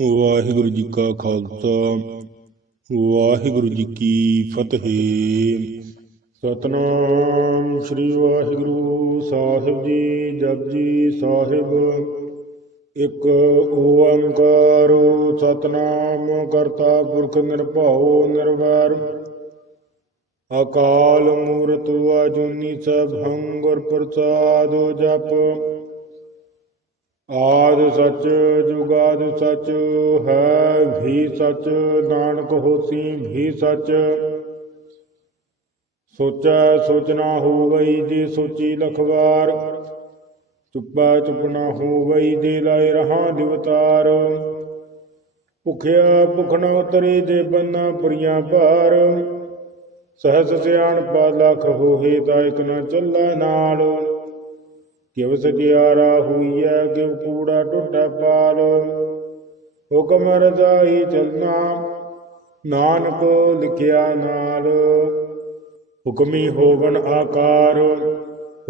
ਵਾਹਿਗੁਰੂ ਜੀ ਕਾ ਖਾਲਸਾ, ਵਾਹਿਗੁਰੂ ਜੀ ਕੀ ਫਤਿਹ। ਸਤਨਾਮ ਸ੍ਰੀ ਵਾਹਿਗੁਰੂ ਸਾਹਿਬ ਜੀ ਜਪਜੀ ਸਾਹਿਬ। ਇੱਕ ਓੰਕਾਰ ਸਤਨਾਮ ਕਰਤਾ ਪੁਰਖ ਨਿਰਭਉ ਨਿਰਵੈਰ। ਅਕਾਲ ਮੂਰਤ ਅਜੂਨੀ ਸਭ ਹੰਗੁਰ ਪ੍ਰਸਾਦ ਜਪ। ਆਦ ਸਚ, ਜੁਗਾਦ ਸਚ, ਹੈ ਵੀ ਸਚ, ਨਾਨਕ ਹੋਸੀ ਵੀ ਸੱਚ। ਸੋਚੈ ਸੋਚਣਾ ਹੋਵਈ ਜੇ ਸੋਚੀ ਲਖਵਾਰ, ਚੁੱਪਾ ਚੁੱਪਣਾ ਹੋਵਈ ਜੇ ਲਾਇ ਰਹਾ ਦਿਵਤਾਰ। ਭੁਖਿਆ ਭੁਖ ਉਤਰੇ ਜੇ ਬੰਨਾ ਪੁਰੀਆਂ ਭਾਰ ਸਹਸ ਸਿਆਣ ਪਾ ਲਖ ਹੋਏ ਤਾਂ ਇਕ ਨ ਚੱਲਾ ਨਾਲ। ਕਿਵ ਸਕਿਆਰਾ ਹੋਈਐ, ਕਿਵ ਕੂੜਾ ਟੁੱਟੈ ਪਾਲ। ਹੁਕਮ ਰਜ਼ਾਈ ਚਲਣਾ ਨਾਨਕ ਲਿਖਿਆ ਨਾਲ। ਹੁਕਮੀ ਹੋਵਨ ਆਕਾਰ,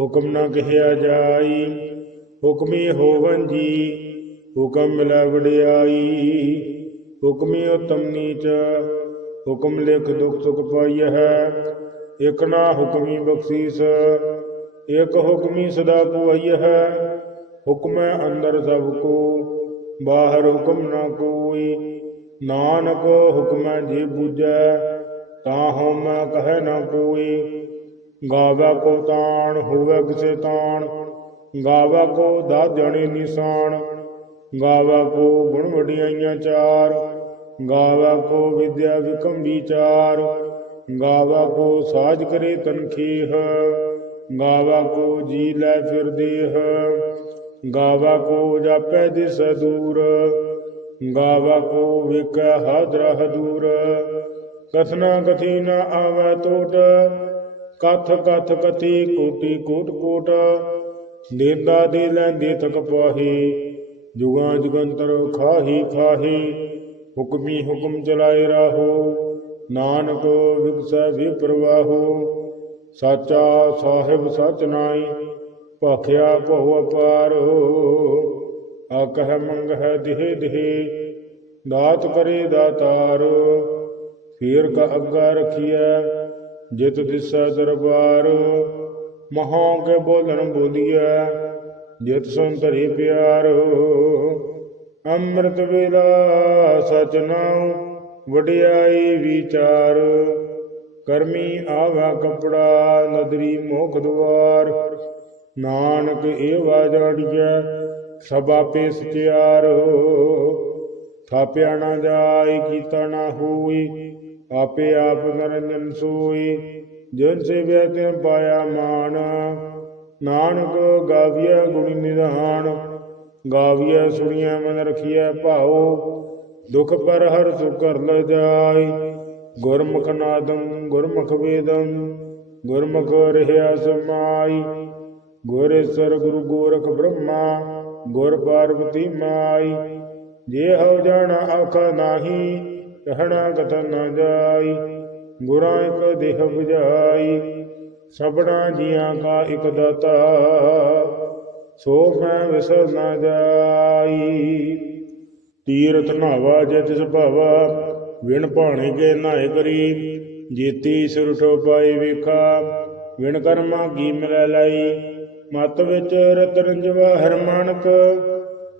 ਹੁਕਮ ਨਾ ਕਹਿਆ ਜਾਈ। ਹੁਕਮੀ ਹੋਵਨ ਜੀ, ਹੁਕਮ ਮਿਲੈ ਵਡਿਆਈ। ਹੁਕਮੀ ਉਤਮ ਨੀਚ, ਹੁਕਮ ਲਿਖ ਦੁਖ ਸੁਖ ਪਾਈਐ ਇਕ ਨਾ ਹੁਕਮੀ ਬਖਸ਼ੀਸ ਇਕ ਹੁਕਮੀ ਸਦਾ ਪੁਆਈ ਹੈ ਹੁਕਮੈ ਅੰਦਰ ਸਭ ਕੋ, ਬਾਹਰ ਹੁਕਮ ਨਾ ਕੋਈ। ਨਾਨਕ ਹੁਕਮੈ ਜੇ ਬੂਝੈ, ਤਾਂ ਹਉਮੈ ਕਹੈ ਨਾ ਕੋਈ। ਗਾਵਾ ਕੋ ਤਾਣ, ਹੋਵੇ ਕਿਸੇ ਤਾਣ। ਗਾਵਾ ਕੋ ਦਾ ਜਣੇ ਨਿਸ਼ਾਨ। ਗਾਵਾ ਕੋ ਗੁਣ ਵਡਿਆਈਆਂ ਚਾਰ। ਗਾਵਾ ਕੋ ਵਿਦਿਆ ਵਿਕਮ ਵਿਚਾਰ। ਗਾਵਾ ਕੋ ਸਾਜ ਕਰੇ ਤਨਖੀਹ। ਗਾਵਾ ਕੋ ਜੀ ਲੈ ਫਿਰ ਦੇਹ ਗਾਵਾ ਕੋ ਜਾਪੈ ਦਿਸ ਦੂਰ, ਗਾਵਾ ਕੋ ਵਿਕੈ ਹਾਜ਼ਰ ਹਦੂਰ ਕਥਨਾ ਕਥੀ ਨ ਆਵੈ ਟੋਟ ਕਥ ਕਥ ਕਥੀ ਕੋਟੀ ਕੋਟ ਕੋਟ। ਦੇਦਾ ਦੇ ਲੈਂਦੇ ਤਕ ਪਾਹੀ, ਜੁਗਾਂ ਜੁਗੰਤਰ ਖਾਹੀ ਖਾਹੀ। ਹੁਕਮੀ ਹੁਕਮ ਚਲਾਏ ਰਾਹੋ, ਨਾਨਕ ਵਿਗਸੈ ਵਿਪਰਵਾਹੋ ਸਾਚਾ ਸਾਹਿਬ ਸਚ ਨਾਈ ਭਖਿਆ ਭਉ ਅਪਾਰ ਆਕਹ ਮੰਗ ਹੈ, ਦਿਹ ਦਾਤ ਕਰੇ ਦਾਤਾਰ। ਫੇਰ ਕਾ ਅੱਗਾ ਰਖੀਐ, ਜਿਤ ਦਿਸੈ ਦਰਬਾਰ। ਮਹਾਂ ਕੇ ਬੋਲਣ ਬੋਲੀਐ, ਜਿਤ ਸੁਨ ਧਰੇ ਪਿਆਰ ਅੰਮ੍ਰਿਤ ਵੇਲਾ ਸਚ ਨਾਉ, ਵਡਿਆਈ ਵਿਚਾਰ। ਕਰਮੀ ਆਵਾ ਕਪੜਾ, ਨਦਰੀ ਮੋਖ ਦੁਆਰ। ਨਾਨਕ ਏਵਾ ਜਾਣੀਐ, ਸਭ ਆਪੇ ਸਚਿਆਰ ਥਾਪਿਆ ਨਾ ਜਾਈ ਕੀਤਾ ਨਾ ਹੋਈ ਆਪੇ ਆਪ ਨਰਨਨ ਸੋਈ ਜਿਨ ਸੇਵਿਆ ਤੇ ਪਾਇਆ ਮਾਨ ਨਾਨਕ ਗਾਵੀਐ ਗੁਣੀ ਨਿਧਾਨ। ਗਾਵੀਐ ਸੁਣੀਐ ਮਨ ਰਖੀਐ ਭਾਉ, ਦੁਖ ਪਰ ਹਰ ਸੁਖ ਕਰ ਲ ਜਾਈ ਗੁਰਮੁਖ ਨਾਦੰ ਗੁਰਮੁਖ ਵੇਦੰ, ਗੁਰਮੁਖ ਰਹਿਆ ਸਮਾਈ। ਗੁਰੇਸ਼ਰ ਗੁਰੂ ਗੋਰਖ ਬ੍ਰਹਮਾ, ਗੁਰ ਪਾਰਵਤੀ ਮਾਈ। ਜੇ ਹਉ ਜਾਣਾ ਆਖ ਨਾਹੀ ਕਹਿਣਾ ਕਥਨ ਨ ਜਾਈ। ਗੁਰਾਂ ਇਕ ਦੇਹ 부ਜਾਈ ਸਭਨਾ ਜੀਆਂ ਕਾ ਇਕ ਦਾਤਾ। ਸੋ ਮੈਂ ਵਿਸਰ ਨ ਜਾਈ। ਤੀਰਥ ਨਾਵਾ ਜੇ ਤਿਸ ਭਾਵਾ ਵਿਣ ਭਾਣੇ ਕੇ ਨਾਏ ਕਰੀ, ਜੀਤੀ ਸਿਰ ਪਾਈ ਵੇਖਾ, ਵਿਣ ਕਰਮਾ ਕੀ ਮਿਲੈ ਲਈ, ਮਤ ਵਿੱਚ ਰਤਨ ਜਵਾਹਰ ਮਾਨਕ,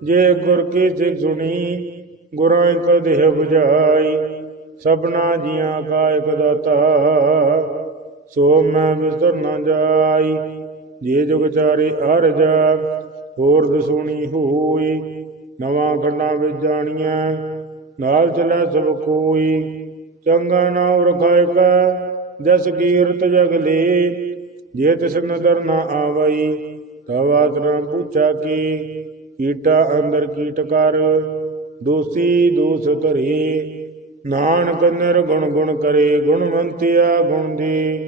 ਜੇ ਗੁਰ ਕੀ ਸਿੱਖ ਸੁਣੀ, ਗੁਰਾਂ ਇਕ ਦੇਹ 부ਜਾਈ ਸਭਨਾ ਜੀਆਂ ਕਾ ਇਕ ਦਾਤਾ, ਸੋ ਮੈਂ ਵਿਸਰ ਨ ਜਾਈ, ਜੇ ਜੁਗ ਚਾਰੇ ਅਰਜ ਹੋਰ ਦਸੂਣੀ ਹੋਈ, ਨਵਾਂ ਖੰਡਾਂ ਵਿੱਚ ਜਾਣੀਆਂ ਨਾਲ ਚਲੈ ਸਭ ਕੋਈ, ਚੰਗਾ ਨਾਮ ਰਖਾਇ ਕਾ ਜਸ ਕੀਰਤ ਜਗ ਲੇ। ਜੇ ਤਿਸ ਨਦਰ ਨਾ ਆਵਈ ਤਵਾਤ ਨਾ ਪੁੱਛਾ ਕੀ। ਕੀਟਾ ਅੰਦਰ ਕੀਟ ਕਰ, ਦੋਸੀ ਦੋਸ ਧਰੇ। ਨਾਨਕ ਨਿਰਗੁਣ ਗੁਣ ਕਰੇ ਗੁਣਵੰਤਿਆ ਗੁਣ ਦੀ।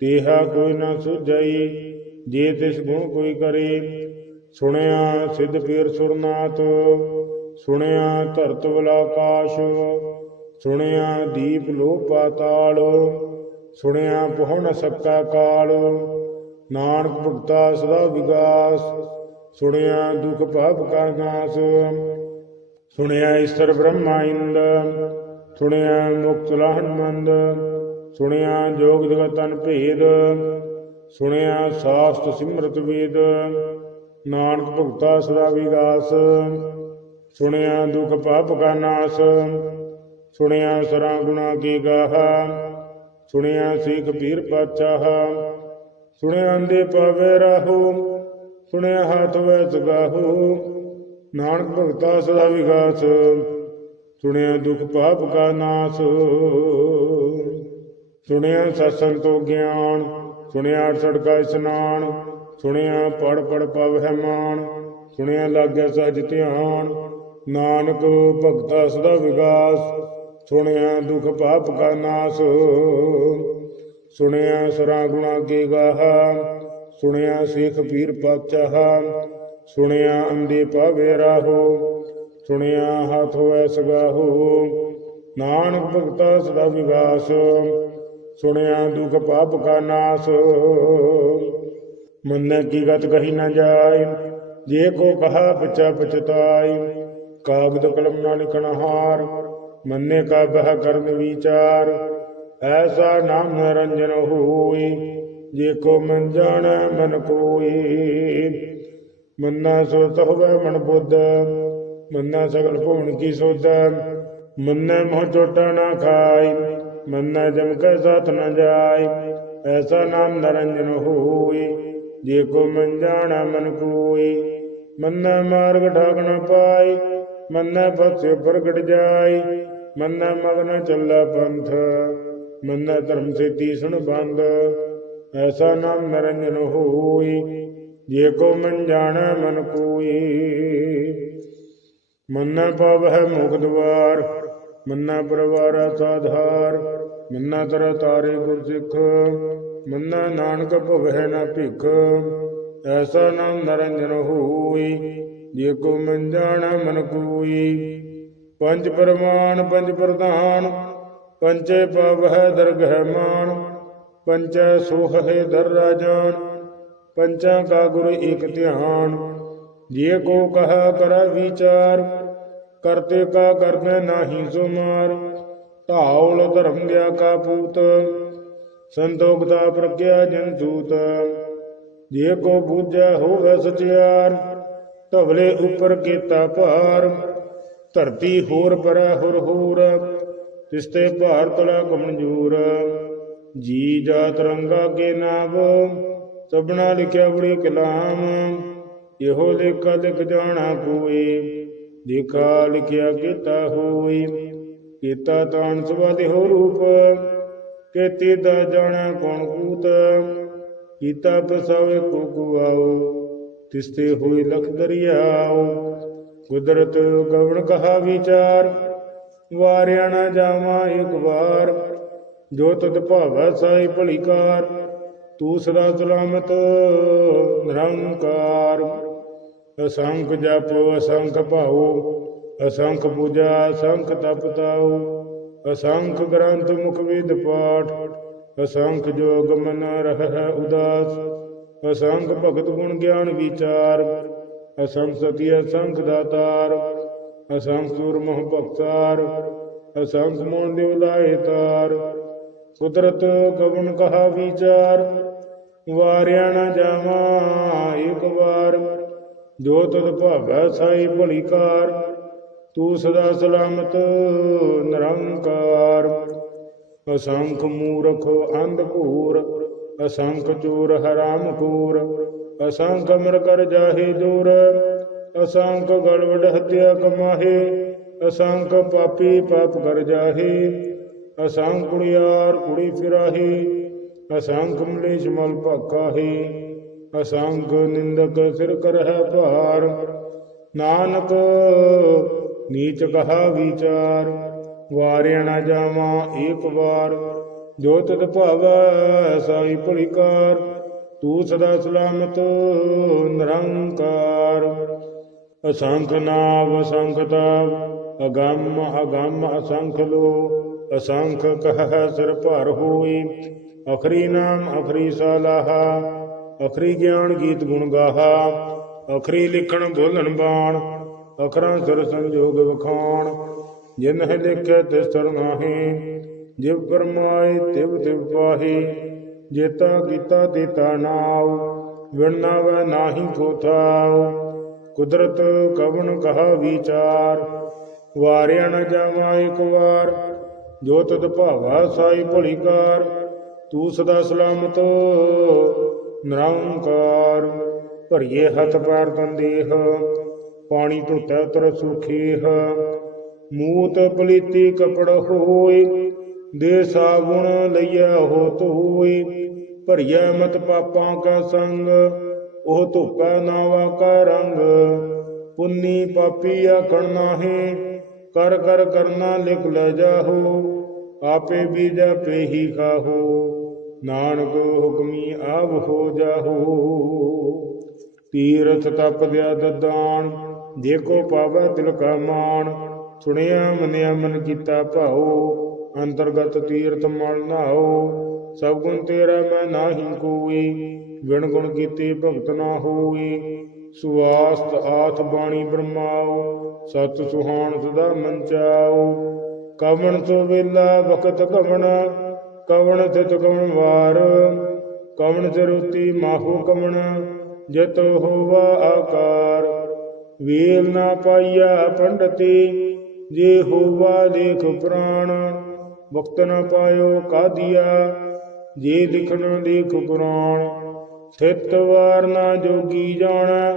ਤੇਹਾ ਕੋਈ ਨਾ ਸੁਝਈ, ਜੇ ਤਿਸ ਗੁਣ ਕੋਈ ਕਰੇ। ਸੁਣਿਆ ਸਿੱਧ ਪੀਰ ਸੁਰਨਾਥ। ਸੁਣਿਆ ਧਰਤ ਵਲ ਆਕਾਸ਼ ਸੁਣਿਆ ਦੀਪ ਲੋ ਪਾਤਾਲ ਸੁਣਿਆ ਪਹੁਣ ਸਕਾ ਕਾਲ। ਨਾਨਕ ਭੁਗਤਾ ਸਦਾ ਵਿਗਾਸ, ਸੁਣਿਆ ਦੁਖ ਭਾਵ ਕਾ ਨਾਸ। ਸੁਣਿਆ ਈਸ਼ਰ ਬ੍ਰਹਮਾ ਇੰਦ, ਸੁਣਿਆ ਮੁਕਤ ਲਾਹਨ ਮੰਦ, ਸੁਣਿਆ ਜੋਗ ਜਗਤਨ ਭੇਦ, ਸੁਣਿਆ ਸਾਸਤ ਸਿਮਰਤ ਵੇਦ। ਨਾਨਕ ਭਗਤਾ ਸਦਾ ਵਿਗਾਸ। ਸੁਣਿਆ ਦੁਖ ਪਾਪ ਕਾ ਨਾਸ, ਸੁਣਿਆ ਸਰਾਂ ਗੁਣਾ ਕੀ ਗਾਹਾ, ਸੁਣਿਆ ਸਿੱਖ ਪੀਰ ਪਾਤਸ਼ਾਹ ਸੁਣਿਆ ਅੰਦੇ ਪਾਵੇ ਰਾਹੋ, ਸੁਣਿਆ ਹੱਥ ਵੈ ਸਗਾਹੋ ਨਾਨਕ ਭਗਤਾ ਸਦਾ ਵਿਗਾਸ, ਸੁਣਿਆ ਦੁਖ ਪਾਪ ਕਾ ਨਾਸ, ਸੁਣਿਆ ਸਤਸੰਗ ਤੋਂ ਗਿਆਨ, ਸੁਣਿਆ ਅੜਸੜ ਕਾ ਇਸਨਾਨ, ਸੁਣਿਆ ਪੜ ਪੜ ਪਵਹਿ ਮਾਨ ਸੁਣਿਆ ਲਾਗਿਆ ਸਜ ਧਿਆਨ ਨਾਨਕ ਭਗਤਾ ਸਦਾ ਵਿਗਾਸ, ਸੁਣਿਆ ਦੁਖ ਪਾਪ ਕਾ ਨਾਸ। ਸੁਣਿਆ ਸਰਾ ਗੁਣਾ ਕੇ ਗਾਹਾ, ਸੁਣਿਆ ਸਿੱਖ ਪੀਰ ਪਾਚਾਹ ਸੁਣਿਆ ਅੰਦੇ ਪਾਵੇ ਰਾਹੋ, ਸੁਣਿਆ ਹੱਥ ਹੋਇ ਸਗਾਹੋ। ਨਾਨਕ ਭਗਤਾ ਸਦਾ ਵਿਗਾਸ, ਸੁਣਿਆ ਦੁਖ ਪਾਪ ਕਾ ਨਾਸ। ਮੰਨੇ ਕੀ ਗਤ ਕਹੀ ਨਾ ਜਾਏ, ਜੇ ਕੋ ਕਹਾ ਪਚਾ ਪਚਤਾਈ ਕਾਗਦ ਕਲਮ ਨਾਲ ਲਿਖਣ ਹਾਰ, ਮੰਨੇ ਕਾ ਬਹਿ ਕਰਨ ਵਿਚਾਰ। ਐਸਾ ਨਾਮ ਨਿਰੰਜਨ ਹੋਈ ਜੇ ਕੋ ਮਨ ਜਾਣੈ ਮਨ ਕੋਈ ਮੰਨਾ ਸੋ ਹੋਵੇ ਮਨ ਬੁੱਧ, ਮੰਨਾ ਸਗਲ ਭੂਣ ਕੀ ਸੋਧ। ਮੰਨੈ ਮੋਹ ਚੋਟਾ ਨਾ ਖਾਈ ਮੰਨੈ ਜਮ ਕੈ ਸਾਥ ਨ ਜਾਈ ਐਸਾ ਨਾਮ ਨਿਰੰਜਨ ਹੋਈ ਜੇ ਕੋ ਮਨ ਜਾਣੈ ਮਨ ਕੋਈ ਮੰਨੈ ਮਾਰਗ ਠਾਕ ਨ ਪਾਈ ਮੰਨਾ ਪਥਿ ਪ੍ਰਗਟ ਜਾਈ ਮੰਨਾ ਮਗਨ ਚੱਲਾ ਪੰਥ, ਮੰਨਾ ਧਰਮ ਸੇਤੀ ਸੁਣ ਬੰਦ, ਐਸਾ ਨਾਮ ਨਿਰੰਜਨ ਹੋਈ, ਜੇ ਕੋ ਮਨ ਜਾਣੈ ਮਨ ਕੋਈ ਮੰਨਾ ਪਾਵਹਿ ਮੁਖ ਦਵਾਰ, ਮੰਨਾ ਪਰਵਾਰਾ ਸਾਧਾਰ, ਮੰਨਾ ਤਰ ਤਾਰੇ ਗੁਰ ਸਿੱਖ, ਮੰਨਾ ਨਾਨਕ ਭਵਹਿ ਨਾ ਭਿਖ, ਐਸਾ ਨਾਮ ਨਰੰਜਨ ਹੋਈ ਜੇ ਕੋ ਮਨ ਜਾਣੈ ਮਨ ਕੋਈ, ਪੰਜ ਪਰਮਾਨ ਪੰਜ ਪ੍ਰਧਾਨ, ਪੰਚੇ ਪਵਹਿ ਦਰਗਹਿ ਮਾਨ ਪੰਚੈ ਸੁਖ ਹੈ ਦਰ ਰਾਜਾਨ ਪੰਚਾਂ ਕਾ ਗੁਰ ਏਕ ਧਿਆਨ। ਜੇ ਕੋ ਕਹਾ ਕਰ ਵਿਚਾਰ ਕਰਤੇ ਕਾ ਕਰਨੇ ਨਾਹੀ ਸੁਮਾਰ, ਧਾਉਲ ਧਰਮ ਗਿਆ ਕਾ ਪੂਤ, ਸੰਤੋਖਤਾ ਪ੍ਰਗਿਆ ਜਨ ਜੰਤੂਤ ਜੇ ਕੋ ਬੂਝੈ ਹੋਵੇ ਸਚਿਆਰ ਧਵਲੇ ਉਪਰ ਕੀਤਾ ਭਾਰ, ਧਰਤੀ ਹੋਰ ਪਰੈ ਹੁਰ ਹੂਰ ਤਿਸਤੇ ਭਾਰ ਤਲਾ ਕਮਨਜੂਰ ਜੀ ਜਾਤ ਰੰਗਾ ਕੇ ਨਾਮ ਸਭਨਾ ਲਿਖਿਆ ਬੜੀ ਕਲਾਮ, ਇਹੋ ਲੇਖਾ ਲਿਖ ਜਾਣਾ ਕੋਈ ਦੇਖਾ ਲਿਖਿਆ ਕੀਤਾ ਹੋਈ ਕੀਤਾ ਤਾਨ ਸਵਾਦੇ ਹੋ ਰੂਪ, ਕੀਤੀ ਦਾ ਜਾਣਾ ਕੌਣ ਕੂਤ, ਕੀਤਾ ਪਸਾਵੇ ਕੋ ਗੁਆਓ ਤਿਸਤੇ ਹੋਈ ਲਖ ਦਰਿਆਓ ਕੁਦਰਤ ਗਵਣ ਕਹਾ ਵਿਚਾਰ, ਵਾਰਿਆ ਨਾ ਜਾਵਾਂ ਇੱਕ ਵਾਰ। ਜੋ ਤਤ ਭਾਵੈ ਸਾਈ ਭਲੀਕਾਰ, ਤੂੰ ਸਦਾ ਸਲਾਮਤ ਨਿਰੰਕਾਰ। ਅਸੰਖ ਜਪ, ਅਸੰਖ ਭਾਉ, ਅਸੰਖ ਪੂਜਾ, ਅਸੰਖ ਤਪ ਤਾਉ। ਅਸੰਖ ਗ੍ਰੰਥ ਮੁਖ ਵਿਦ ਪਾਠ, ਅਸੰਖ ਜੋਗ ਮਨ ਰਹਿ ਉਦਾਸ। ਅਸੰਖ ਭਗਤ ਗੁਣ ਗਿਆਨ ਵਿਚਾਰ ਅਸੰਖ ਸਤੀ ਅਸੰਖ ਦਾਤਾਰ ਅਸੰਖ ਸੂਰ ਮੋਹ ਭਗਤਾਰ ਅਸੰਖ ਮੋਨ ਦੇਵ ਲਾਏ ਤਾਰ। ਕੁਦਰਤ ਗਵਨ ਕਹਾ ਵਿਚਾਰ, ਵਾਰਿਆ ਨਾ ਜਾਵਾਂ ਇੱਕ ਵਾਰ। ਜੋ ਤਦ ਭਾਵੈ ਸਾਈ ਭਲੀਕਾਰ, ਤੂੰ ਸਦਾ ਸਲਾਮਤ ਨਿਰੰਕਾਰ। ਅਸੰਖ ਮੂਰਖ ਅੰਧ ਘੂਰ ਅਸੰਖ ਚੋਰ ਹਰਾਮ ਕੂਰ, ਅਸੰਖ ਅਮਰ ਕਰ ਜਾਹੇ ਦੂਰ, ਅਸੰਖ ਗਲਵਡ ਹਤਿਆ ਕਮਾਹੇ, ਅਸੰਖ ਪਾਪੀ ਪਾਪ ਕਰ ਜਾਹੀ, ਅਸੰਖ ਕੁੜਿਆਰ ਕੁੜੀ ਫਿਰਾਹੀ, ਅਸੰਖ ਮਲੇਸ਼ ਮਲ ਭਾਕਾਹੇ ਅਸੰਖ ਨਿੰਦਕ ਸਿਰ ਕਰਹਿ ਭਾਰ, ਨਾਨਕ ਨੀਚ ਕਹਾ ਵਿਚਾਰ, ਵਾਰਿਆ ਨਾ ਜਾਵਾਂ ਏਕ ਵਾਰ ਜੋ ਤਤ ਭਾਵੈ ਸਾਈ ਭਲਿਕਾਰ, ਤੂੰ ਸਦਾ ਸਲਾਮਤ, ਨਿਰੰਕਾਰ। ਅਸੰਖ ਨਾਵ ਅਸੰਖਤਾ ਅਗੰਮ ਅਗੰਮ ਅਸੰਖ ਲੋ। ਅਸੰਖ ਕਹ ਸਿਰ ਭਰ ਹੋਈ, ਅਖਰੀ ਨਾਮ ਅਖਰੀ ਸਾਲਾਹਾ। ਅਖਰੀ ਗਿਆਨ ਗੀਤ ਗੁਣ ਗਾਹਾ, ਅਖਰੀ ਲਿਖਣ ਬੋਲਣ ਬਾਣ, ਅਖਰਾਂ ਸਿਰ ਸੰਜੋਗ ਵਖਾਣ। ਜਿਨ ਹੈ ਲਿਖਿਆ ਤਿਸ ਤਰ ਜਿਵ ਕਰਮਾਏ ਤਿਵ ਤਿਵ ਪਾਹੀ, ਜੇਤਾ ਕੀਤਾ ਤੇਤਾ ਨਾਉ ਵਿਣਨਾ ਵੈ ਨਾਹੀ ਕੋਥਾਉ ਕੁਦਰਤ ਕਵਨ ਕਹਾ ਵਿਚਾਰ, ਵਾਰਿਆ ਨ ਜਾਵਾ ਇੱਕ ਵਾਰ, ਜੋ ਤਦ ਭਾਵਾ ਸਾਈ ਭਲੀਕਾਰ ਤੂੰ ਸਦਾ ਸਲਾਮਤ ਨਿਰੰਕਾਰ, ਭਰੀਏ ਹੱਥ ਪੈਰ ਤੰਦੇਹ ਪਾਣੀ ਧੋਤਾ ਤਰ ਸੁਖੇਹ ਮੂਤ ਪਲੀਤੀ ਕਪੜ ਹੋਏ ਦੇ ਸਾਬੁਣ ਲਈਐ ਹੋ ਧੋਏ ਭਰੀਐ ਮਤ ਪਾਪਾਂ ਕਾ ਸੰਗ, ਉਹ ਧੁਪੈ ਨਾਵਾ ਕਾ ਰੰਗ। ਪੁੰਨੀ ਪਾਪੀ ਆਖਣ ਨਾਹੀ, ਕਰ ਕਰ ਕਰਨਾ ਲਿਖ ਲੈ ਜਾਹੋ, ਆਪੇ ਬੀਜ ਆਪੇ ਹੀ ਖਾਹੋ। ਨਾਨਕ ਹੁਕਮੀ ਆਵ ਹੋ ਜਾਹੋ। ਤੀਰਥ ਤਪ ਦਿਆ ਦਦਾਨ ਜੇ ਕੋ ਪਾਵੈ ਤਿਲ ਕਾ ਮਾਨ ਸੁਣਿਆ ਮੰਨਿਆ ਮਨ ਕੀਤਾ ਭਾਉ। ਅੰਤਰਗਤ ਤੀਰਥ ਮਲ ਨਾਉ ਸਭ ਗੁਣ ਤੇਰਾ ਮੈਂ ਨਾਹੀ ਕੋਈ ਵਿਣ ਗੁਣ ਕੀਤੇ ਭਗਤ ਨਾ ਹੋਈ ਸੁਆਸਤ ਆਥ ਬਾਣੀ ਬ੍ਰਹਮਾਓ ਸਤ ਸੁਹਾਣ ਸਦਾ ਮੰਚਾਉ ਕਵਣ ਸੋ ਵੇਲਾ ਵਕਤ ਕਵਣ ਕਵਣ ਤਿਤ ਕਵਣ ਵਾਰ। ਕਵਣ ਸਰੂਤੀ ਮਾਹੂ ਕਵਣ ਜਤ ਹੋਵਾ ਆਕਾਰ। ਵੇਲ ਨਾ ਪਾਈਆ ਪੰਡਤੀ, ਜੇ ਹੋਵਾ ਦੇਖ ਪ੍ਰਾਣ। ਵਕਤ ਨਾ ਪਾਇਓ ਕਾਦੀਆ, ਜੇ ਲਿਖਣ ਲੇਖ ਪੁਰਾਣ ਸਥਿਤ ਵਾਰ ਨਾ ਜੋਗੀ ਜਾਣਾ,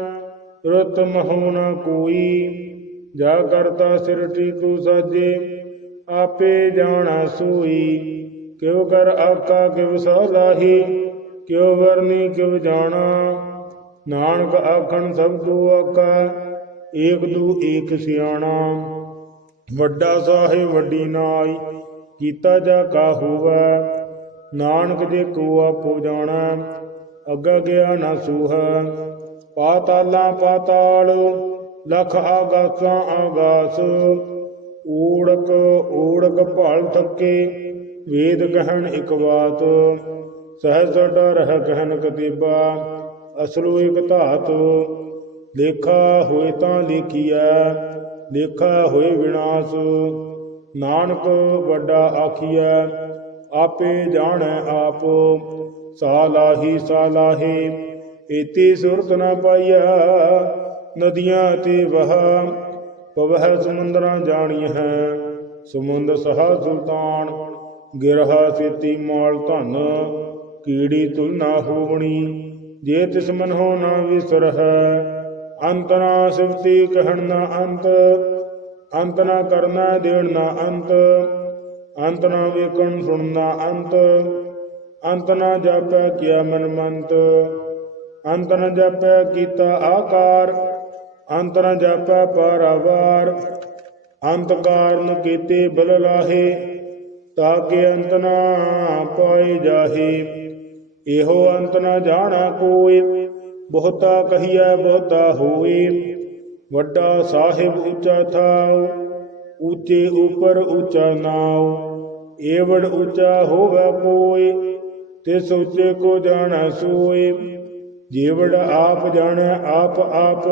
ਰਤ ਮਹਉ ਨਾ ਕੋਈ। ਜਾ ਕਰਤਾ ਸਿਰਟੀ ਤੂੰ ਸਾਜੇ, ਆਪੇ ਜਾਣਾ ਸੋਈ। ਕਿਉ ਕਰ ਆਕਾ ਕਿਵ ਸਲਾਹੀ ਕਿਉ ਵਰਨੀ ਕਿਵ ਜਾਣਾ। ਨਾਨਕ ਆਖਣ ਸਭ ਕੋ ਆਕਾ, ਏਕ ਦੂ ਏਕ ਸਿਆਣਾ। ਵੱਡਾ ਸਾਹਿਬ ਵੱਡੀ ਨਾਈ ਕੀਤਾ ਜਾ ਕਾ ਹੋਵੈ, ਨਾਨਕ ਜੇ ਕੋ ਆਪੋ ਜਾਣਾ, ਅੱਗਾ ਗਿਆ ਨਾ ਸੂਹਾ। ਪਾਤਾਲਾਂ ਪਾਤਾਲ, ਲਖ ਆਗਾਸਾਂ ਆਗਾਸ। ਊੜਕ ਊੜਕ ਭਾਲ ਥੱਕੇ, ਵੇਦ ਗਹਿਣ ਇਕ ਬਾਤ। ਸਹਿਜ ਡਰ ਹੈ ਕਤੀਬਾ, ਅਸਲੋ ਇਕ ਧਾਤ। ਲੇਖਾ ਹੋਏ ਤਾਂ ਲੇਖੀਐ, ਲੇਖਾ ਹੋਏ ਵਿਨਾਸ਼। ਨਾਨਕ ਵੱਡਾ ਆਖੀਐ, ਆਪੇ ਜਾਣੈ ਆਪ, ਸਾਲਾਹੀ ਸਾਲਾਹੇ, ਏਤੀ ਸੁਰਤ ਨ ਪਾਈਆ ਨਦੀਆਂ ਤੇ ਵਹ, ਪਵਹਿ ਸਮੁੰਦਰਾਂ ਜਾਣੀ ਹੈ ਸਮੁੰਦ ਸਹਾ ਸੁਲਤਾਨ, ਗਿਰਹਾ ਸੇਤੀ ਮਾਲ ਧਨ, ਕੀੜੀ ਤੁਲ ਨਾ ਹੋਵਣੀ, ਜੇ ਤਿਸ ਮਨ ਹੋ ਨਾ ਵਿਸਰ ਹੈ ਅੰਤ ਸਿਫਤੀ ਕਹਿਣ ਨਾ ਅੰਤ ਅੰਤ ਨਾ ਕਰਨਾ ਦੇਣ ਨਾ ਅੰਤ ਅੰਤ ਨਾ ਵੇਖਣ ਸੁਣਨਾ ਅੰਤ ਅੰਤ ਨਾ ਜਾਪੈ ਕੀਆ ਮਨ ਮੰਤ, ਅੰਤ ਨਾ ਜਾਪੈ ਕੀਤਾ ਆਕਾਰ, ਅੰਤ ਨਾ ਜਾਪੈ ਪਾਰਾਵਾਰ, ਅੰਤ ਕਾਰਨ ਕੀਤੇ ਬਲ ਲਾਹੇ ਤਾਕੇ ਅੰਤ ਨਾ ਪਾਏ ਜਾਹੇ। ਇਹੋ ਅੰਤ ਨਾ ਜਾਣਾ ਕੋਈ, ਬਹੁਤਾ ਕਹੀਐ ਬਹੁਤਾ ਹੋਏ। ਵੱਡਾ ਸਾਹਿਬ ਉੱਚਾ ਥਾਉ, ਉੱਚੇ ਉਪਰ ਉੱਚਾ ਨਾਉ, ਏਵੜ ਉੱਚਾ ਹੋਵੇ ਕੋਈ ਤਿਸ ਉੱਚੇ ਕੋ ਜਾਣਾ ਸੋਏ। ਜੀਵੜ ਆਪ ਜਾਣੈ, ਆਪ ਆਪ,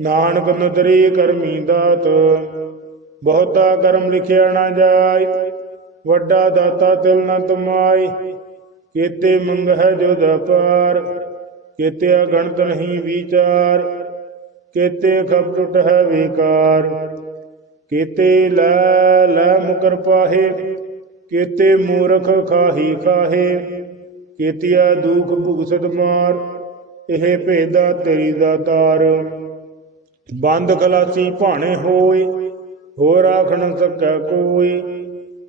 ਨਾਨਕ ਨਦਰੀ ਕਰਮੀ ਦਾਤ। ਬਹੁਤਾ ਕਰਮ ਲਿਖਿਆ ਨਾ ਜਾਏ ਵੱਡਾ ਦਾਤਾ ਤਿਲ ਨ ਤਮਾਈ ਕੀਤੇ ਮੰਗ ਹੈ ਜੋ ਦਪਾਰ ਕੀਤੇ ਅਗਣਤ ਨਹੀਂ ਵਿਚਾਰ। ਕੀਤੇ ਖਪ ਟੁੱਟ ਹੈ ਵਿਕਾਰ। ਕੀਤੇ ਲੈ ਲੈ ਮੁਕਰ ਪਾਹੇ, ਕੀਤੇ ਮੂਰਖ ਖਾਹੀ ਕਾਹੇ ਕੀਤਿਆ ਦੁਖ ਭੁਗਸਤ ਮਾਰ, ਇਹ ਭੇਦਾ ਤੇਰੀ ਦਾ ਤਾਰ। ਬੰਦ ਖਲਾਸੀ ਭਾਣੇ ਹੋਏ, ਹੋਰ ਆਖਣ ਸਕੈ ਕੋਈ,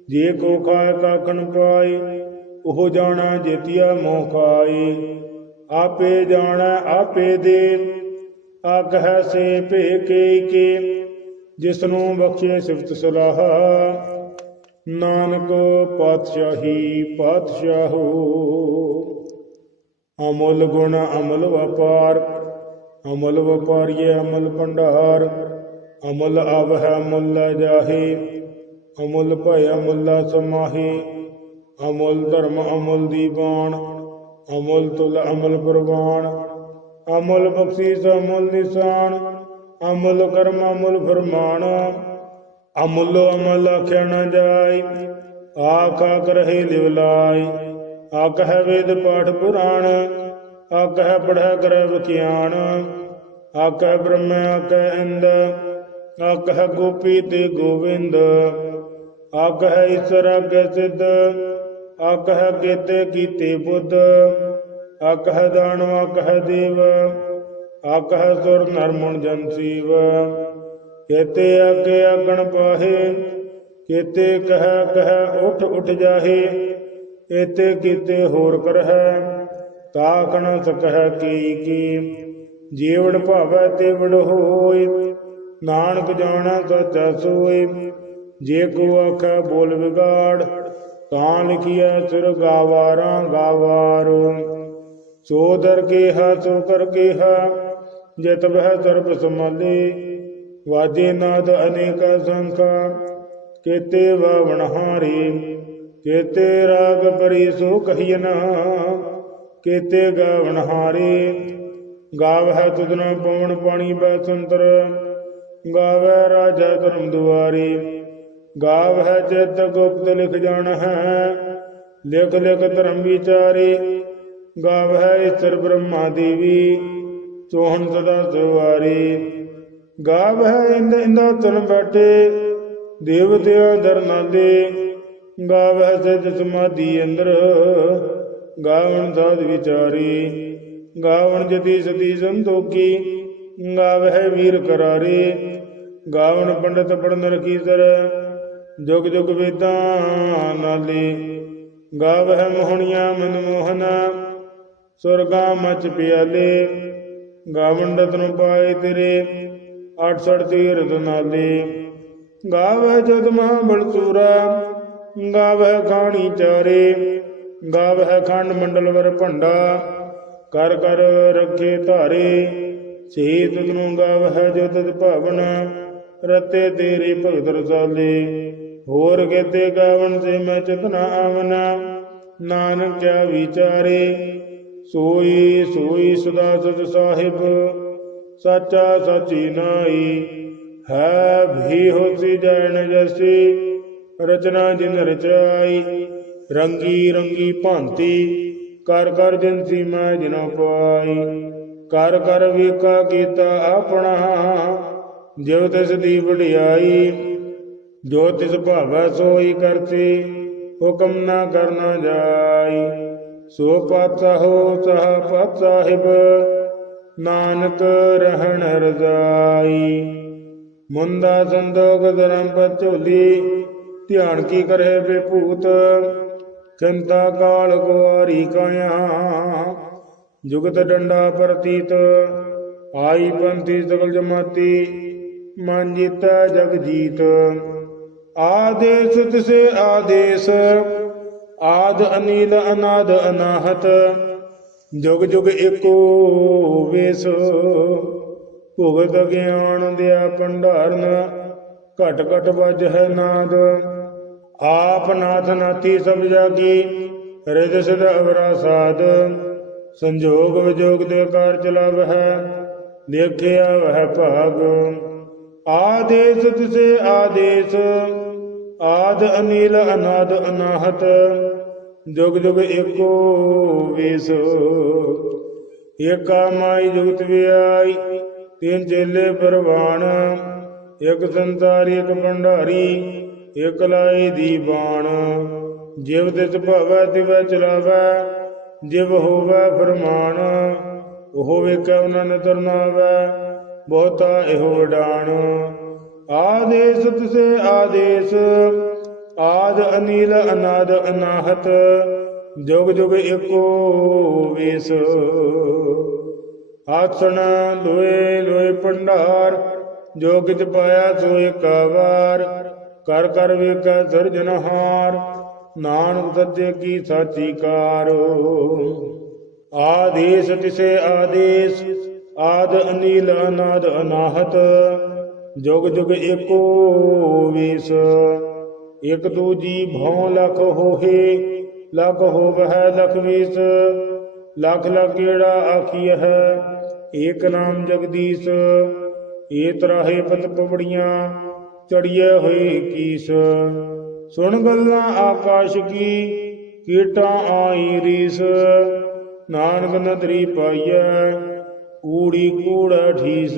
ਜੇ ਕੋ ਖਾਇ ਕਾਖਣ ਪਾਏ, ਉਹ ਜਾਣਾ ਜੇਤਿਆ ਮੋਹ ਖਾਏ। ਆਪੇ ਜਾਣਾ, ਆਪੇ ਦੇ ਆਖ ਹੈ ਸੇ ਭੇ ਕੇ ਕੇ ਜਿਸ ਨੂੰ ਬਖਸ਼ੇ ਸਿਫਤ ਸਲਾਹ। ਨਾਨਕ ਪਾਤਸ਼ਾਹੀ ਪਾਤਸ਼ਾਹੋ, ਅਮੁੱਲ ਗੁਣ ਅਮਲ ਵਪਾਰ, ਅਮਲ ਵਪਾਰੀਏ ਅਮਲ ਭੰਡਾਰ, ਅਮਲ ਆਵ ਹੈ ਮੁੱਲ ਜਾਹੇ, ਅਮੁੱਲ ਭੈ ਅਮੁੱਲਾ ਸਮਾਹੇ, ਅਮੁੱਲ ਧਰਮ ਅਮੁੱਲ ਦੀਵਾਨ ਅਮੁੱਲ ਤੁਲ ਅਮਲ ਪ੍ਰਵਾਨ ਅਮੁੱਲ ਬਖਸ਼ੀਸ, ਅਮੁੱਲ ਨਿਸ਼ਾਨ, ਅਮੁੱਲ ਕਰਮ, ਅਮੁੱਲ ਫਰਮਾਨ। ਅਮੁੱਲ ਅਮਲ ਆਖਿਆ ਨਾ ਜਾਈ ਆਖਾ ਕਰਹਿ ਲਿਵ ਲਾਈ ਆਖਹਿ ਵੇਦ ਪਾਠ ਪੁਰਾਣ ਆਖਹਿ ਪੜ੍ਹੈ ਕਰੈ ਵਿਖਿਆਨ ਆਖਹਿ ਬ੍ਰਹਮ ਆਖਹਿ ਇੰਦ ਹੈ ਗੋਪੀ ਤੇ ਗੋਵਿੰਦ। ਹੈ ਈਸ਼ਰ ਆਖਹਿ ਸਿੱਧ ਆਖਹਿ ਕੇਤੇ ਕੀਤੇ ਬੁੱਧ। ਆਖਹਿ ਦਾਨਵ ਆਖਹਿ ਦੇਵ, ਆਖਹਿ ਸੁਰ ਨਰ ਮੁਨ ਜਨ ਸੀਵ। ਕੇਤੇ ਆਗੇ ਆਗਣ ਪਾਹੇ, ਕੇਤੇ ਕਹਿ ਕਹ ਉਠ ਉਠ ਜਾਹੇ ਏਤੇ ਕੀਤੇ ਹੋਰ ਕਰਹਿ ਤਾਖ ਸਕਹਿ ਕੀ ਕੀ। ਜੀਵੜ ਭਾਵੈ ਤੇ ਵੜ ਹੋਇ, ਨਾਨਕ ਜਾਣੈ ਸਚਾ ਸੋਇ। ਜੇ ਕੋ ਆਖੈ ਬੋਲ ਵਿਗਾੜ, ਤਾਂ ਲਿਖਿਆ ਸੁਰ ਗਾਵਾਰਾਂ ਗਾਵਾਰੋ। ਸੋ ਦਰ ਕੇ ਹਾ ਸੋ ਕਰ ਕੇ ਹਾ, ਜਿਤ ਬਹਿ ਸਰਬ ਸਮਾਲੇ ਵਾਜੇ ਨਾਦ ਅਨੇਕਾ ਸੰਖਾ, ਕੇਤੇ ਵਾਵਣ ਹਾਰੀ। ਕੇਤੇ ਰਾਗ ਪਰੀ ਸੋ ਕਹੀਨ ਕੇਤੇ ਗਾਵਣ ਹਾਰੇ। ਗਾਵਹਿ ਤੁਧਨਾ ਪਵਨ ਪਾਣੀ ਬੈ ਸੰਤਰ ਗਾਵੈ ਰਾਜਾ ਧਰਮ ਦੁਆਰੀ। ਗਾਵ ਹੈ ਚਿਤ ਗੁਪਤ ਲਿਖ ਜਾਣ ਹੈ ਲਿਖ ਲਿਖ ਧਰਮ ਵਿਚਾਰੇ। ਗਾਵਹਿ ਈਸ਼ਰ ਬ੍ਰਹਮਾ ਦੇਵੀ ਸੋਹਣ ਸਦਾ ਸਵਾਰੀ। ਗਾਵਹਿ ਇੰਦ ਇੰਦਾ ਚਲ ਬੈਠੇ ਦੇਵਤਿਆਂ ਦਰ ਨਾਲੇ ਗਾਵਹਿ ਸਜ ਸਮਾਧੀ ਅੰਦਰ, ਗਾਵਣ ਸਾਧ ਵਿਚਾਰੀ। ਗਾਵਣ ਜਤੀ ਸਤੀ ਸੰਤੋਖੀ ਗਾਵਹਿ ਵੀਰ ਕਰਾਰੇ। ਗਾਵਣ ਪੰਡਤ ਪੜਨ ਰਖੀ ਸਰ ਜੁਗ ਜੁਗ ਵੇਦਾਂ ਨਾਲੇ। ਗਾਵਹਿ ਮੋਹਣੀਆਂ ਮਨ ਮੋਹਨਾ ਸੁਰਗਾ ਮਚ ਪਿਆਲੇ ਗਾਵਣ ਰਤਨ ਪਾਏ ਤੇਰੇ 68 ਤੀਰਥ ਨਾਲੇ। ਗਾਵਹਿ ਜਦ ਮਹਾ ਬਲਸੂਰਾ ਗਾਵਹਿ ਖਾਣੀ ਚਾਰੇ, ਗਾਵਹਿ ਖੰਡ ਮੰਡਲ ਵਰ ਭੰਡਾ। ਕਰ ਕਰ ਰੱਖੇ ਧਾਰੇ ਸੇ ਤੁਧਨੂੰ ਗਾਵਹਿ ਜੋ ਤਦ ਭਾਵਨ, ਰਤੇ ਤੇਰੇ ਭਗਤ ਰਸਾਲੇ। ਹੋਰ ਕੇਤੇ ਗਾਵਨ ਸੇ ਮੈਂ ਚਤਨਾ ਆਵਨਾ, ਨਾਨਕ ਕਿਆ ਵਿਚਾਰੇ ਸੋਈ ਸੋਈ ਸਦਾ ਸਚ ਸਾਹਿਬ, ਸਾਚਾ ਸਾਚੀ ਨਾਈ ਹੈ ਵੀ ਹੋਸੀ ਜੈਨ ਜਸੀ, ਰਚਨਾ ਜਿਨ ਰਚਾਈ। ਰੰਗੀ ਰੰਗੀ ਭਾਂਤੀ, ਕਰ ਕਰ ਜਿਨਸੀ ਮੈਂ ਜਿਨਾ ਪਾਈ ਕਰ ਕਰ ਵੇਖਾ ਕੀਤਾ ਆਪਣਾ ਜਿਵ ਤਿਸ ਦੀ ਵਡਿਆਈ। ਜੋ ਤਿਸ ਭਾਵੈ ਸੋਈ ਕਰਤੇ, ਹੁਕਮ ਨਾ ਕਰਨਾ ਜਾਈ। ਸੋ ਪਾਤਿ ਹੋ ਸਹ ਪਤ ਸਾਹਿਬ ਨਾਨਕ ਰਹਿਣ ਰਜ਼ਾਈ। ਮੁੰਦਾ ਸੰਦੋਗ ਧਰਮ ਪਚੋਲੀ ਧਿਆਨ ਕੀ ਕਰੇ ਬੇਭੂਤ ਚੰਤਾ ਕਾਲ ਗੁਆਰੀ ਕਾਇਆ, ਜੁਗਤ ਡੰਡਾ ਪ੍ਰਤੀਤ। ਆਈ ਪੰਥੀ ਸਗਲ ਜਮਾਤੀ ਮਨ ਜੀਤਾ ਜਗ ਜੀਤ ਆਦੇਸ ਤਿਸੇ ਆਦੇਸ ਆਦ ਅਨੀਲ ਅਨਾਦ ਅਨਾਹਤ, ਜੁਗ ਜੁਗ ਏਕੋ ਵੇਸ। ਭੁਗਤ ਗਿਆਨ ਦਿਆ ਭੰਡਾਰਨ, ਘਟ ਘਟ ਵੱਜ ਹੈ ਨਾਦ। ਆਪ ਨਾਥ ਨਾਥੀ ਸਭ ਜਾਗੀ ਰਿਦ ਸਿਧ ਅਵਰਾ ਸਾਧ। ਸੰਜੋਗ ਵਿਜੋਗ ਦੇ ਕਾਰ ਚਲਾਵ ਹੈ, ਦੇਖਿਆ ਵਹਿ ਭਾਗ। ਆਦੇਸ ਤਿਸੇ ਆਦੇਸ ਆਦ ਅਨੀਲ ਅਨਾਦ ਅਨਾਹਤ, ਜੁਗ ਜੁਗ ਏਕੋ ਵੇਸ। ਏਕਾ ਮਾਈ ਜੁਗਤ ਵਿਆਈ, ਤਿੰਨ ਚੇਲੇ ਪਰਵਾਨ ਇਕ ਸੰਤਾਰੀ ਇਕ ਭੰਡਾਰੀ, ਇਕ ਲਾਈ ਦੀ ਬਾਣ। ਜਿਵ ਤਿਸ ਭਵੈ, ਤਿਵੈ ਚਲਾਵੈ, ਜਿਵ ਹੋਵੈ ਫਰਮਾਨ। ਉਹ ਵੇਖੈ ਉਹਨਾਂ ਨ ਤਰਨਾਵੈ ਬਹੁਤਾ ਇਹੋ ਵਡਾਣ। ਆਦੇਸ ਤਿਸੇ ਆਦੇਸ, ਆਦ ਅਨੀਲ ਅਨਾਦ ਅਨਾਹਤ, ਜੁਗ ਜੁਗ ਏਕੋ ਵੇਸ। ਆਸਣ ਲੋਏ ਲੋਏ ਭੰਡਾਰ, ਜੋ ਕਿਛ ਪਾਇਆ ਸੋ ਏਕਾ ਕਰ ਕਰ ਵੇਖੈ ਸਿਰਜਨਹਾਰ ਨਾਨਕ ਸੱਚੇ ਕੀ ਸਾਚੀ ਕਾਰ। ਆਦੇਸ ਤਿਸੇ ਆਦੇਸ, ਆਦ ਅਨੀਲ ਅਨਾਦ ਅਨਾਹਤ ਜੁਗ ਜੁਗ ਏਕੋ ਵੇਸ। ਇਕ ਦੂਜੀ ਭਉ ਲਖ ਹੋਹੇ, ਲਖ ਹੋਵਹਿ ਲਖ ਵੀਸ। ਲਖ ਲਖ ਕਿਹੜਾ ਆਖੀਐ? ਹੈ ਏਕ ਨਾਮ ਜਗਦੀਸ਼ ਏ ਤਰਾਹੇ ਪਤ ਪਵੜੀਆਂ ਚੜੀਏ ਹੋਏ ਕੀਸ। ਸੁਣ ਗੱਲਾਂ ਆਕਾਸ਼ ਕੀ, ਕੀਟਾਂ ਆਈ ਰੀਸ। ਨਾਨਕ ਨਦਰੀ ਪਾਈਐ ਕੂੜੀ ਕੂੜਾ ਠੀਸ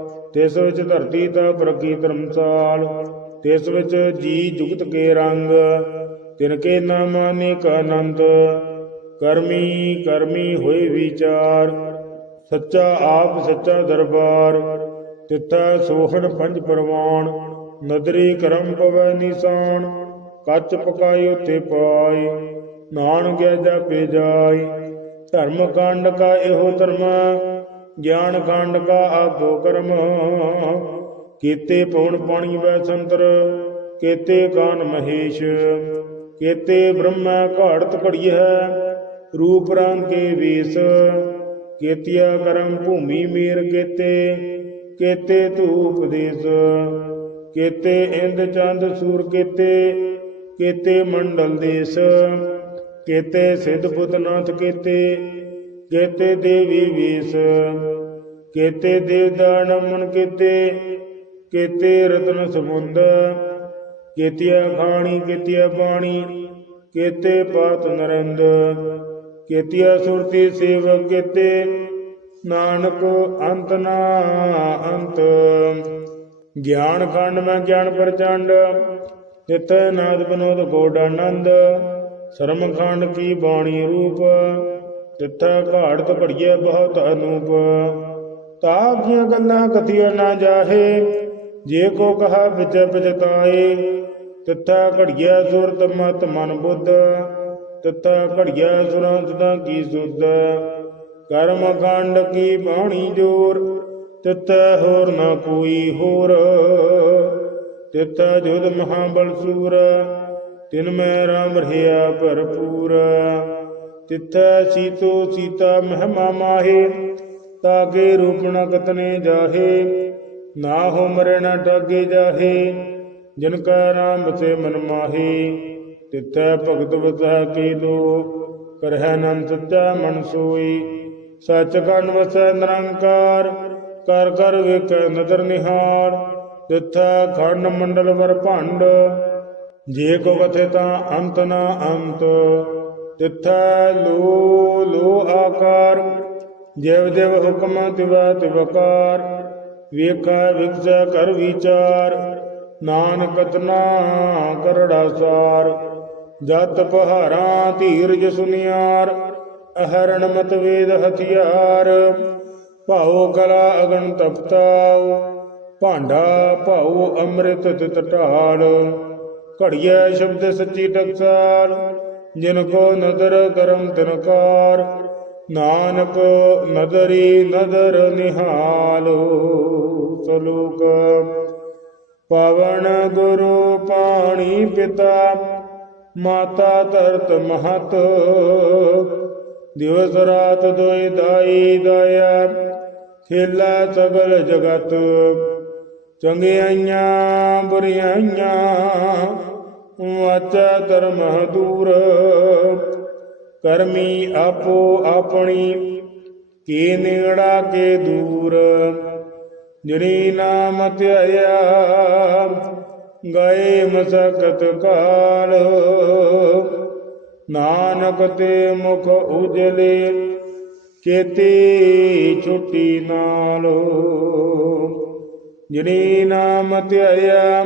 ਤਿਸ ਵਿੱਚ ਧਰਤੀ ਤਾ ਪ੍ਰਗੀ ਧਰਮਸਾਲ, ਤਿਸ ਵਿੱਚ ਜੀ ਜੁਗਤ ਕੇ ਰੰਗ, ਤਿਨ ਕੇ ਨਾਮ ਅਨੇਕ ਅਨੰਤ, ਕਰਮੀ ਕਰਮੀ ਹੋਏ ਵਿਚਾਰ, ਸੱਚਾ ਆਪ ਸੱਚਾ ਦਰਬਾਰ, ਤਿੱਥਾ ਸੋਹਣ ਪੰਜ ਪਰਵਾਨ ਨਦਰੀ ਕਰਮ ਪਵੈ ਨਿਸ਼ਾਨ, ਕੱਚ ਪਕਾਈ ਉਤੇ ਪਾਈ ਨਾਨਕ ਜਾਪੇ ਜਾਈ ਧਰਮ ਕਾਂਡ ਕਾ ਇਹੋ ਧਰਮ ਗਿਆਨ ਕਾਂਡ ਕਾ ਆਗੋ ਕਰਮ। ਕੀਤੇ ਪਉਣ ਪਾਣੀ ਵੈ ਸੰਤਰ, ਕੀਤੇ ਕਾਨ ਮਹੇਸ਼, ਕੀਤੇ ਬ੍ਰਹਮਾ ਘਾੜਤ ਹੈ, ਰੂਪ ਰੰਗ ਕੇ ਵੇਸ। ਕੀਤਿਆ ਕਰਮ ਭੂਮੀ ਮੇਰ ਕੀਤੇ ਕੀਤੇ ਧੂਪ ਦੇਸ। ਕੀਤੇ ਇੰਦ ਚੰਦ ਸੂਰ ਕੀਤੇ ਕੀਤੇ ਮੰਡਲ ਦੇਸ। ਕੀਤੇ ਸਿੱਧ ਬੁੱਧ ਨਾਥ ਕੀਤੇ ਕੀਤੇ ਦੇਵੀ ਵੇਸ, ਕੀਤੇ ਦੇਵਦਾਨ ਮਨ ਕੀਤੇ ਕੀਤੇ ਰਤਨ ਸਮੁੰਦ, ਕੀਤਿਆ ਖਾਣੀ, ਕੀਤਿਆ ਪਾਣੀ, ਕੀਤੇ ਪਾਤ ਨਰਿੰਦ, ਕੀਤਿਆ ਸੁਰਤੀ ਸੇਵਕ ਕੀਤੇ, ਨਾਨਕ ਅੰਤ ਨਾ ਅੰਤ। ਗਿਆਨ ਖੰਡ ਮੈਂ ਗਿਆਨ ਪ੍ਰਚੰਡ ਤਿਤ ਨਾਦ ਬਨੋਦ ਗੋਡ ਆਨੰਦ, ਸ਼ਰਮ ਖੰਡ ਕੀ ਬਾਣੀ ਰੂਪ ਤਿੱਥਾ ਘਾੜ ਘੜੀਏ ਬਹੁਤ ਅਨੂਪ। ਤਾਕੀਆਂ ਗੱਲਾਂ ਕਥੀਆਂ ਨਾ ਜਾਹੇ, ਜੇ ਕੋ ਕਹਾ ਵਿਚ ਵਿਜਤਾਏ ਤਿੱਥਾ ਘੜੀਏ ਸੁਰਤ ਮਤ ਮਨ ਬੁੱਧ, ਤਿੱਥਾ ਘੜੀਏ ਸੁਰੰਤ ਦਾ ਕੀ ਸੁਧ। ਕਰਮ ਖੰਡ ਕੀ ਬਾਣੀ ਜੋਰ, ਤਿੱਥਾ ਹੋਰ ਨਾ ਕੋਈ ਹੋਰ। ਤਿੱਥਾ ਜੁਦ ਮਹਾਬਲ ਸੂਰ, ਤਿਨ ਮੈਂ ਰਾਮ ਰਹਾ ਭਰਪੂਰ। ਤਿੱਥੈ ਸੀਤੋ ਸੀਤਾ ਮਹਿਮਾ ਮਾਹੇ, ਤਾਗੇ ਰੂਪਣ ਕਤਨੇ ਜਾਹੇ, ਨਾ ਹੋ ਮਰੇ ਨਾ ਟਾਗੇ ਜਾਹੇ, ਜਿਨ ਕਾ ਨਾਮ ਬਸੇ ਮਨ ਮਾਹੇ। ਤਿੱਥੈ ਭਗਤ ਵਸੈ ਕੇ ਦੋ, ਕਰਹਿ ਨੰਦ ਸੱਚਾ ਮਨ ਸੋਈ ਸੱਚ ਕੰਨ ਵਸੈ ਨਿਰੰਕਾਰ, ਕਰ ਕਰ ਵੇਖੈ ਨਦਰ ਨਿਹਾਲ ਤਿੱਥੈ ਖੰਡ ਮੰਡਲ ਵਰ ਭੰਡ, ਜੇ ਕੋ ਕਥੇ ਤਾਂ ਅੰਤ ਨਾ ਅੰਤ। ਤਿੱਥੈ ਲੋ ਲੋ ਆਕਾਰ। ਜਿਵ ਜਿਵ ਹੁਕਮ ਤਿਵੈ ਤਿਵਕਾਰ ਵੇਖੈ ਵਿਗਸੈ ਕਰ ਵਿਚਾਰ। ਨਾਨਕ ਤਨਾ ਕਰੜਾ ਸਾਰ। ਜਤ ਪਹਾਰਾ ਧੀਰਜ ਸੁਨਿਆਰ। ਅਹਰਣ ਮਤ ਵੇਦ ਹਥਿਆਰ। ਭਾਉ ਕਲਾ ਅਗਨ ਤਪਤਾਉ ਭਾਂਡਾ ਭਾਉ ਅੰਮ੍ਰਿਤ ਤਿਤ ਢਾਲ। ਘੜੀਐ ਸ਼ਬਦ ਸੱਚੀ ਟਕਸਾਲ। ਜਿਨ ਕੋ ਨਦਰ ਕਰਮ ਤਿਨਕਾਰ, ਨਾਨਕ ਨਦਰੀ ਨਦਰ ਨਿਹਾਲੋ, ਸਲੋਕ। ਪਵਨ ਗੁਰੂ ਪਾਣੀ ਪਿਤਾ, ਮਾਤਾ ਧਰਤ ਮਹਤ। ਦਿਵਸ ਰਾਤ ਦੋਇ ਦਾਈ ਦਇਆ, ਖੇਲਾ ਸਗਲ ਜਗਤ। ਚੰਗਿਆਈਆਂ, ਬੁਰੀਆਈਆਂ ਵਾਚਾ ਧਰਮ ਦੂਰ ਕਰਮੀ ਆਪੋ ਆਪਣੀ, ਕੀ ਨਿਗੜਾ ਕੇ ਦੂਰ। ਜਨੀ ਨਾਮ ਧਿਆਇਆ, ਗਏ ਮਸਕਤ ਕਾਲ। ਨਾਨਕ ਤੇ ਮੁਖ ਉਜਲੇ, ਚੇਤੀ ਛੁੱਟੀ ਨਾਲ। ਜਨੀ ਨਾਮ ਧਿਆਇਆ